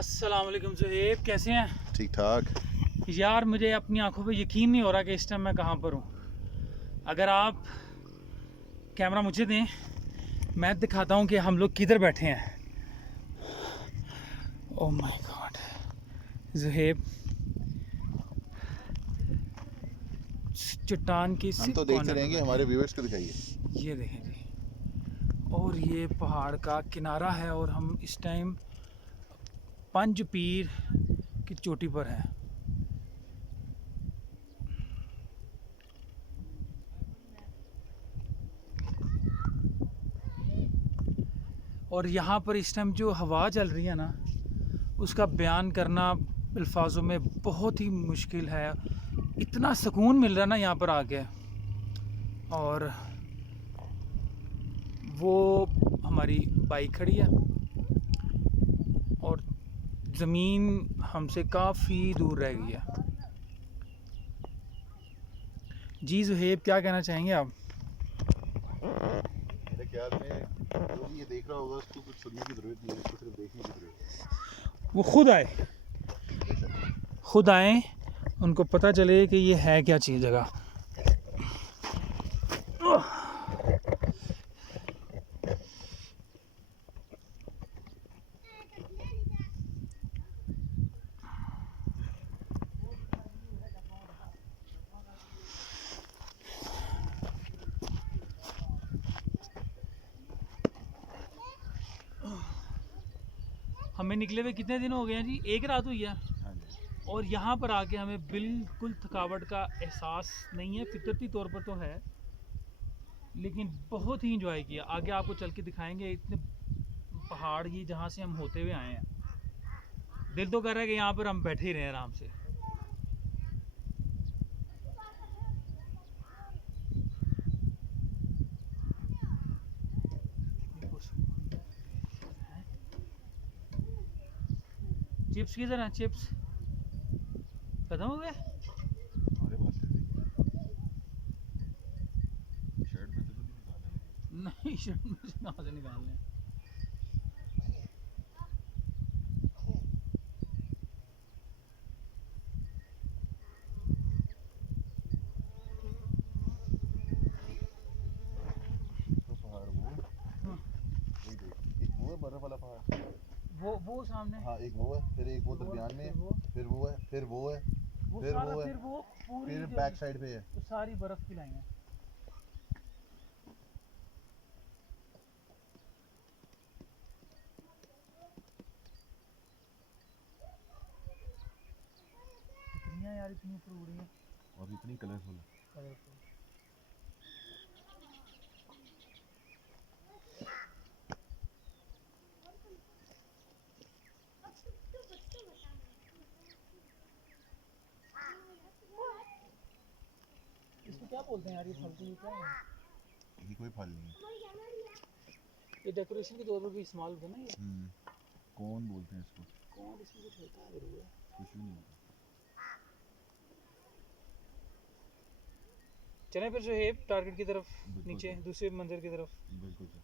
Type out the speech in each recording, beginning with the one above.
अस्सलाम वालेकुम ज़ुहैब, कैसे हैं? ठीक ठाक। यार मुझे अपनी आंखों पे यकीन नहीं हो रहा कि इस टाइम मैं कहाँ पर हूँ। अगर आप कैमरा मुझे दें, मैं दिखाता हूँ कि हम लोग किधर बैठे हैं। ओह माय गॉड ज़ुहैब, चट्टान की हम इसी तो देखते कॉर्नर पे रहेंगे, बैठे हमारे हैं। व्यूअर्स को दिखाइए। ये देखें जी, और ये पहाड़ का किनारा है और हम इस टाइम पंज पीर की चोटी पर हैं। और यहाँ पर इस टाइम जो हवा चल रही है ना, उसका बयान करना अल्फाजों में बहुत ही मुश्किल है। इतना सुकून मिल रहा है ना यहाँ पर आके। और वो हमारी बाइक खड़ी है और ज़मीन हमसे काफ़ी दूर रह गई है। जी ज़ुहैब, क्या कहना चाहेंगे आप? मेरे ख्याल में जो भी ये देख रहा होगा उसको कुछ सुनने की ज़रूरत नहीं है, उसको सिर्फ देखने की ज़रूरत है। वो खुद आए, उनको पता चले कि ये है क्या चीज़ जगह। हमें निकले हुए कितने दिन हो गए हैं जी? एक रात हुई है। हाँ जी। और यहाँ पर आके हमें बिल्कुल थकावट का एहसास नहीं है। फितरती तौर पर तो है, लेकिन बहुत ही इंजॉय किया। आगे आपको चल के दिखाएंगे। इतने पहाड़ ये जहाँ से हम होते हुए आए हैं, दिल तो कर रहा है कि यहाँ पर हम बैठे ही रहें आराम से। चिप्स किधर हैं? चिप्स खत्म हो गए? हमारे पास है नहीं। शर्ट में से तो नहीं निकालने लगे। नहीं, शर्ट में से कहाँ से निकालने हैं? तो पहाड़ वो हाँ, एक देख, एक वो है बर्फ वाला पहाड़। वो सामने। हाँ, एक वो है, फिर एक वो फिर दरमियान में फिर है, वो फिर वो है, फिर वो है, फिर सारा, वो है, फिर वो पूरी फिर जो बैक साइड पे है। तो सारी बर्फ़ की लाइन है। कितनी यार, इतनी ऊपर उड़ रही है। और इतनी कलरफुल है। कलरफुल। इसको क्या बोलते हैं यार, ये फल को? ये क्या है? ये कोई फल नहीं है। ये डेकोरेशन के तौर पर भी इस्तेमाल होता है ना ये? कौन बोलते हैं इसको? कौन, इसमें कुछ होता है जरूर। कुछ भी नहीं होता। चलें फिर सुहेब टारगेट की तरफ, बिल्कुल नीचे सर। दूसरे मंदिर की तरफ। बिल्कुल सर।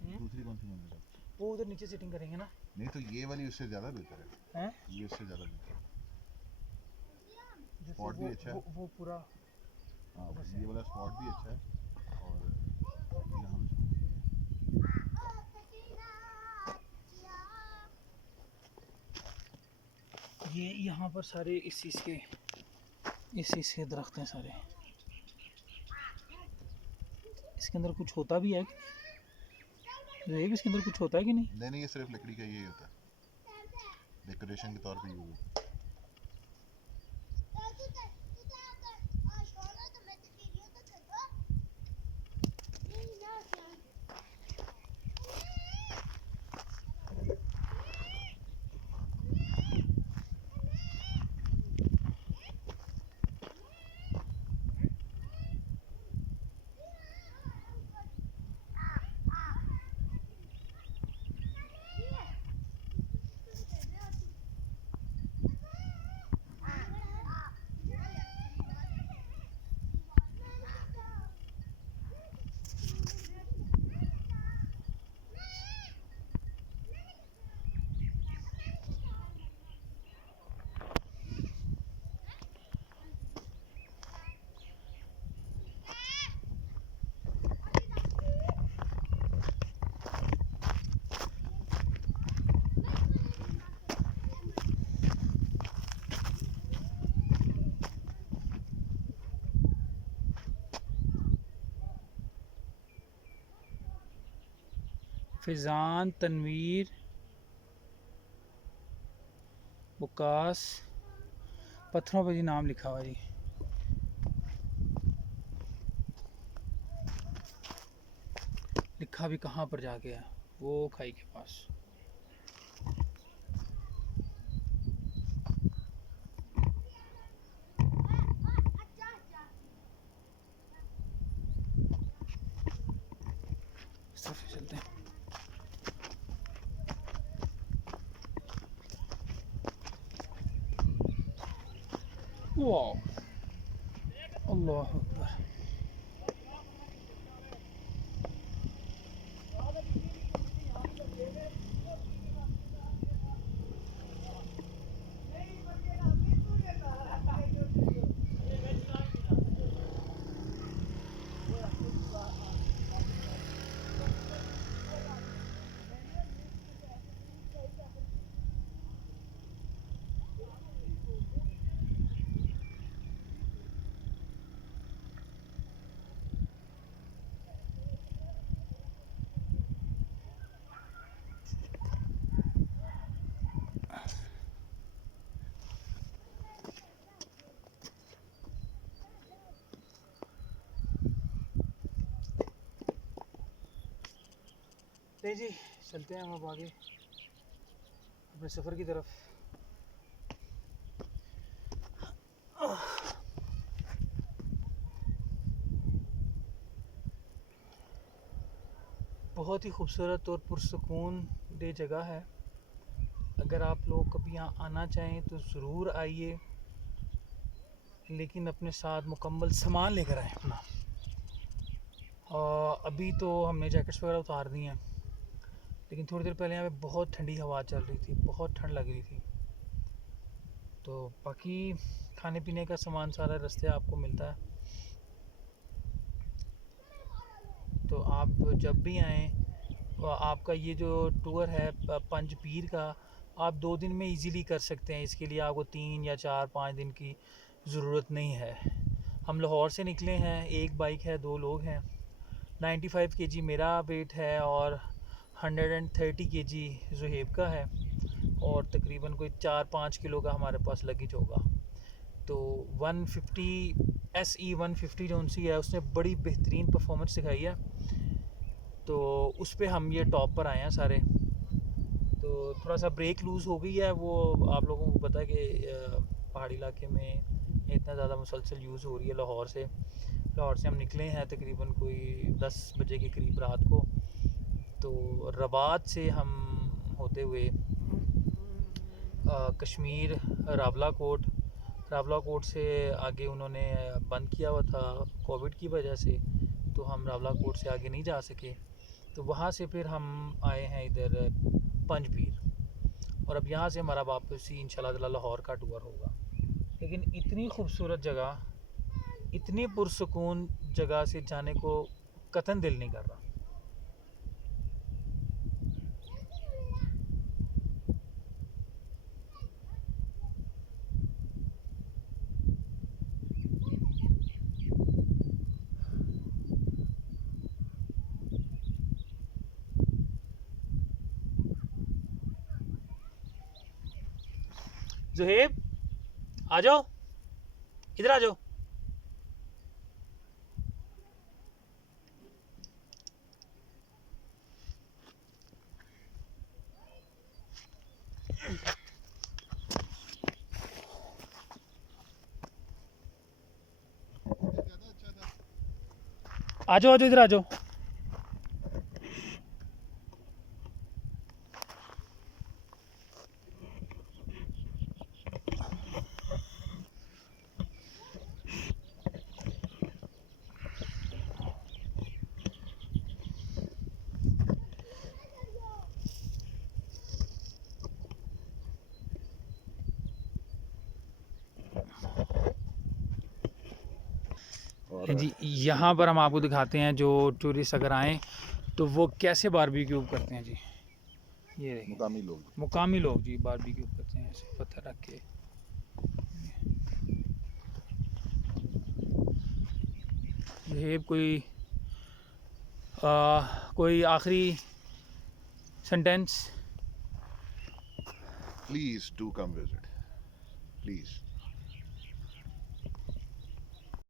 हम्म? दूसरी कौन सी मंदिर है? वो उधर नीचे सिटिंग करेंगे ना? नहीं, तो ये वाली उससे ज़्यादा बेहतर है। हैं? ये उससे ज़्यादा बेहतर है। जैसे स्पॉट भी अच्छा है। वो पूरा। हाँ, बस ये है। वाला स्पॉट भी अच्छा है। और यहाँ पे ये यहाँ पर सारे इस चीज़ के दरख्त हैं सारे। इसके अंदर कुछ होता भी है कि नहीं? इसके अंदर कुछ होता है कि नहीं? नहीं, ये सिर्फ लकड़ी का यही होता है, डेकोरेशन के तौर पे यूज होता है। फिजान, तनवीर, बुकास, पत्थरों पर जी नाम लिखा हुआ जी। लिखा भी कहाँ पर जाके है, वो खाई के पास। इस तरफ से चलते हैं। वाह, अल्लाह अकबर। नहीं जी, चलते हैं हम अब आगे अपने सफ़र की तरफ। बहुत ही खूबसूरत और पुरसकून दे जगह है। अगर आप लोग कभी यहाँ आना चाहें तो ज़रूर आइए, लेकिन अपने साथ मुकम्मल सामान लेकर आएँ अपना। अभी तो हमने जैकेट्स वगैरह उतार दी हैं, लेकिन थोड़ी देर पहले यहाँ पे बहुत ठंडी हवा चल रही थी, बहुत ठंड लग रही थी। तो बाकी खाने पीने का सामान सारा रास्ते आपको मिलता है। तो आप जब भी आएँ, आपका ये जो टूर है पंज पीर का, आप 2 दिन में इजीली कर सकते हैं। इसके लिए आपको 3 या 4-5 दिन की ज़रूरत नहीं है। हम लाहौर से निकले हैं, एक बाइक है, 2 लोग हैं। 95 केजी मेरा वेट है और 130 केजी ज़ुहेब का है, और तकरीबन कोई 4-5 किलो का हमारे पास लगेज होगा। तो 150 SE 150 जो सी है, उसने बड़ी बेहतरीन परफॉर्मेंस दिखाई है। तो उस पर हम ये टॉप पर आए हैं सारे। तो थोड़ा सा ब्रेक लूज़ हो गई है, वो आप लोगों को पता है कि पहाड़ी इलाके में इतना ज़्यादा मुसलसल यूज़ हो रही है। लाहौर से हम निकले हैं तकरीबन कोई 10 बजे के करीब रात को। तो रबात से हम होते हुए कश्मीर, रावला कोट से आगे उन्होंने बंद किया हुआ था कोविड की वजह से, तो हम रावला कोट से आगे नहीं जा सके। तो वहाँ से फिर हम आए हैं इधर पंजपीर, और अब यहाँ से हमारा वापसी इंशाल्लाह ताला लाहौर का टूर होगा। लेकिन इतनी खूबसूरत जगह, इतनी पुरसकून जगह से जाने को कतन दिल नहीं कर रहा। ज़ुहेब, आ जाओ, इधर आ जाओ। आ जाओ, इधर आ जाओ। जी, यहाँ पर हम आपको दिखाते हैं जो टूरिस्ट अगर आएँ तो वो कैसे बारबेक्यू करते हैं जी। ये देखिए, मुकामी लोग जी बारबेक्यू करते हैं ऐसे पत्थर रख के। ये कोई आखिरी sentence Please do come visit. Please.